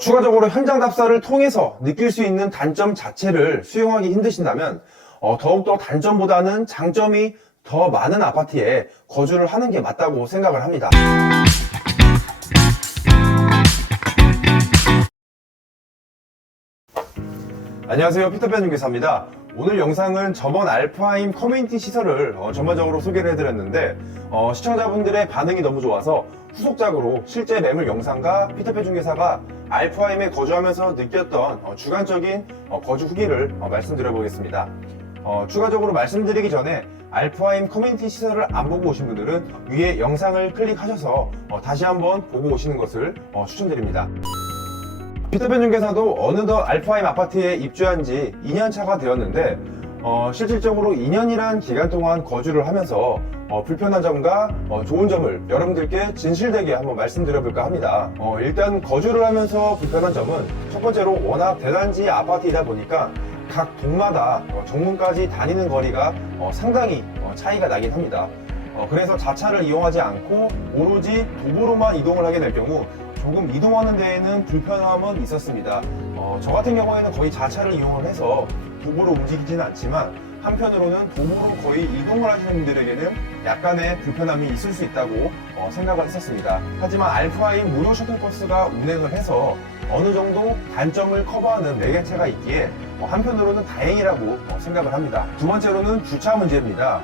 추가적으로 현장 답사를 통해서 느낄 수 있는 단점 자체를 수용하기 힘드신다면 더욱더 단점보다는 장점이 더 많은 아파트에 거주를 하는 게 맞다고 생각을 합니다. 안녕하세요, 피터팬 중개사입니다. 오늘 영상은 저번 알프하임 커뮤니티 시설을 전반적으로 소개를 해드렸는데 시청자분들의 반응이 너무 좋아서 후속작으로 실제 매물 영상과 피터팬 중개사가 알프하임에 거주하면서 느꼈던 주관적인 거주 후기를 말씀드려 보겠습니다. 추가적으로 말씀드리기 전에 알프하임 커뮤니티 시설을 안 보고 오신 분들은 위에 영상을 클릭하셔서 다시 한번 보고 오시는 것을 추천드립니다. 피터팬 중개사도 어느덧 알프하임 아파트에 입주한 지 2년차가 되었는데 실질적으로 2년이란 기간 동안 거주를 하면서 불편한 점과 좋은 점을 여러분들께 진실되게 한번 말씀드려볼까 합니다. 일단 거주를 하면서 불편한 점은 첫 번째로 워낙 대단지 아파트이다 보니까 각 동마다 정문까지 다니는 거리가 상당히 차이가 나긴 합니다. 그래서 자차를 이용하지 않고 오로지 도보로만 이동을 하게 될 경우 조금 이동하는 데에는 불편함은 있었습니다. 저 같은 경우에는 거의 자차를 이용을 해서 도보로 움직이지는 않지만 한편으로는 도보로 거의 이동을 하시는 분들에게는 약간의 불편함이 있을 수 있다고 생각을 했었습니다. 하지만 알프하임 무료 셔틀버스가 운행을 해서 어느 정도 단점을 커버하는 매개체가 있기에 한편으로는 다행이라고 생각을 합니다. 두 번째로는 주차 문제입니다.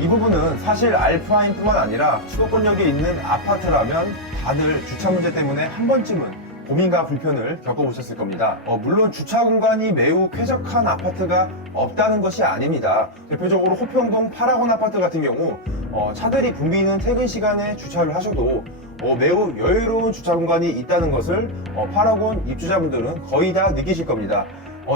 이 부분은 사실 알프하임뿐만 아니라 수도권역에 있는 아파트라면 다들 주차 문제 때문에 한 번쯤은 고민과 불편을 겪어보셨을 겁니다. 물론 주차 공간이 매우 쾌적한 아파트가 없다는 것이 아닙니다. 대표적으로 호평동 파라곤 아파트 같은 경우 차들이 붐비는 퇴근 시간에 주차를 하셔도 매우 여유로운 주차 공간이 있다는 것을 파라곤 입주자분들은 거의 다 느끼실 겁니다.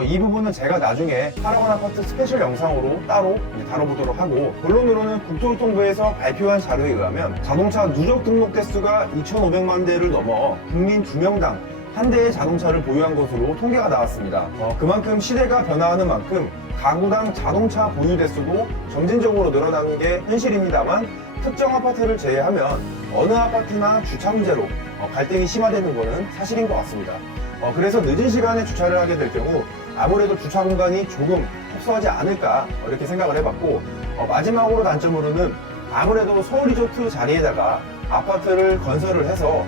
이 부분은 제가 나중에 파라곤 아파트 스페셜 영상으로 따로 다뤄보도록 하고, 본론으로는 국토교통부에서 발표한 자료에 의하면 자동차 누적 등록 대수가 2,500만 대를 넘어 국민 2명당 한 대의 자동차를 보유한 것으로 통계가 나왔습니다. 그만큼 시대가 변화하는 만큼 가구당 자동차 보유 대수도 점진적으로 늘어나는 게 현실입니다만, 특정 아파트를 제외하면 어느 아파트나 주차 문제로 갈등이 심화되는 것은 사실인 것 같습니다. 그래서 늦은 시간에 주차를 하게 될 경우 아무래도 주차 공간이 조금 협소하지 않을까 이렇게 생각을 해봤고, 마지막으로 단점으로는 아무래도 서울 리조트 자리에다가 아파트를 건설을 해서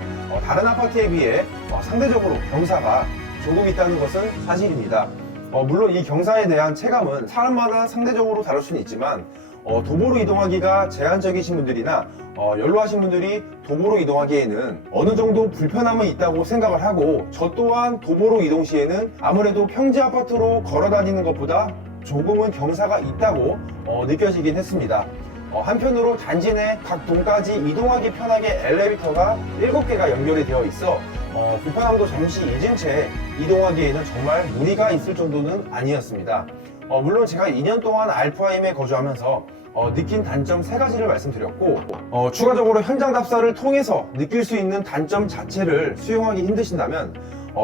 다른 아파트에 비해 상대적으로 경사가 조금 있다는 것은 사실입니다. 물론 이 경사에 대한 체감은 사람마다 상대적으로 다를 수는 있지만 도보로 이동하기가 제한적이신 분들이나 연로하신 분들이 도보로 이동하기에는 어느 정도 불편함은 있다고 생각을 하고, 저 또한 도보로 이동 시에는 아무래도 평지 아파트로 걸어 다니는 것보다 조금은 경사가 있다고 느껴지긴 했습니다. 한편으로 단지 내 각 동까지 이동하기 편하게 엘리베이터가 7개가 연결이 되어 있어 불편함도 잠시 잊은 채 이동하기에는 정말 무리가 있을 정도는 아니었습니다. 물론 제가 2년 동안 알프하임에 거주하면서 느낀 단점 3가지를 말씀드렸고, 추가적으로 현장 답사를 통해서 느낄 수 있는 단점 자체를 수용하기 힘드신다면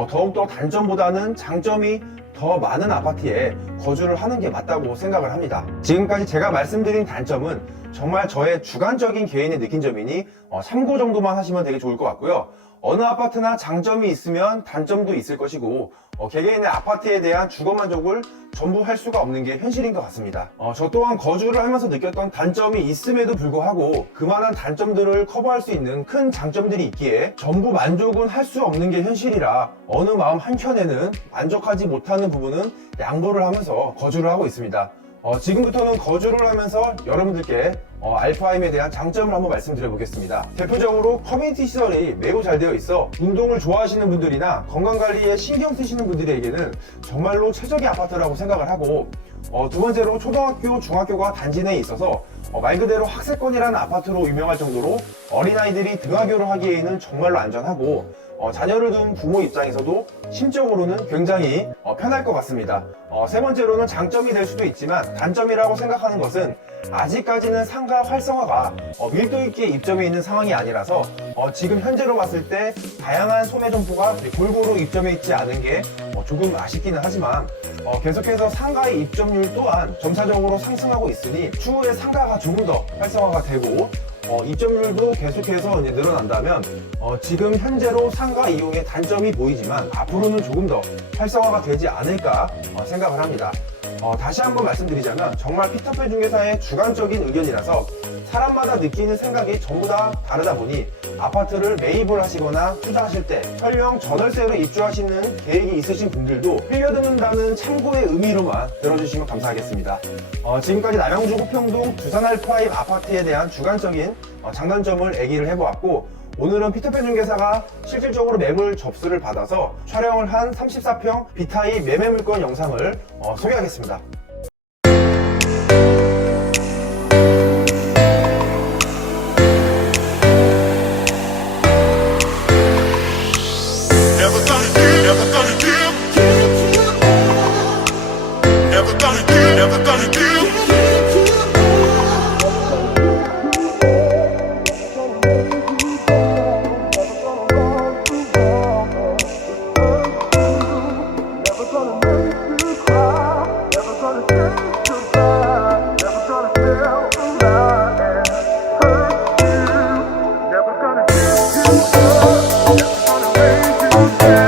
더욱더 단점보다는 장점이 더 많은 아파트에 거주를 하는 게 맞다고 생각을 합니다. 지금까지 제가 말씀드린 단점은 정말 저의 주관적인 개인의 느낀 점이니 참고 정도만 하시면 되게 좋을 것 같고요. 어느 아파트나 장점이 있으면 단점도 있을 것이고 개개인의 아파트에 대한 주거만족을 전부 할 수가 없는 게 현실인 것 같습니다. 저 또한 거주를 하면서 느꼈던 단점이 있음에도 불구하고 그만한 단점들을 커버할 수 있는 큰 장점들이 있기에 전부 만족은 할 수 없는 게 현실이라 어느 마음 한켠에는 만족하지 못하는 부분은 양보를 하면서 거주를 하고 있습니다. 지금부터는 거주를 하면서 여러분들께 알프하임에 대한 장점을 한번 말씀드려 보겠습니다. 대표적으로 커뮤니티 시설이 매우 잘 되어 있어 운동을 좋아하시는 분들이나 건강관리에 신경 쓰시는 분들에게는 정말로 최적의 아파트라고 생각을 하고, 두 번째로 초등학교, 중학교가 단지 내에 있어서 말 그대로 학세권이라는 아파트로 유명할 정도로 어린아이들이 등하교를 하기에는 정말로 안전하고, 자녀를 둔 부모 입장에서도 심적으로는 굉장히 편할 것 같습니다. 세 번째로는 장점이 될 수도 있지만 단점이라고 생각하는 것은 아직까지는 상가 활성화가 밀도 있게 입점해 있는 상황이 아니라서 지금 현재로 봤을 때 다양한 소매 점포가 골고루 입점해 있지 않은 게 조금 아쉽기는 하지만 계속해서 상가의 입점률 또한 점차적으로 상승하고 있으니 추후에 상가가 조금 더 활성화가 되고 입점률도 계속해서 이제 늘어난다면 지금 현재로 상가 이용의 단점이 보이지만 앞으로는 조금 더 활성화가 되지 않을까 생각을 합니다. 다시 한번 말씀드리자면 정말 피터팬 중개사의 주관적인 의견이라서 사람마다 느끼는 생각이 전부 다 다르다 보니 아파트를 매입을 하시거나 투자하실 때 설령 전월세로 입주하시는 계획이 있으신 분들도 흘려듣는다는 참고의 의미로만 들어주시면 감사하겠습니다. 지금까지 남양주 호평동 두산 알파임 아파트에 대한 주관적인 장단점을 얘기를 해보았고, 오늘은 피터팬 중개사가 실질적으로 매물 접수를 받아서 촬영을 한 34평 B타입 매매 물건 영상을 소개하겠습니다. Yeah.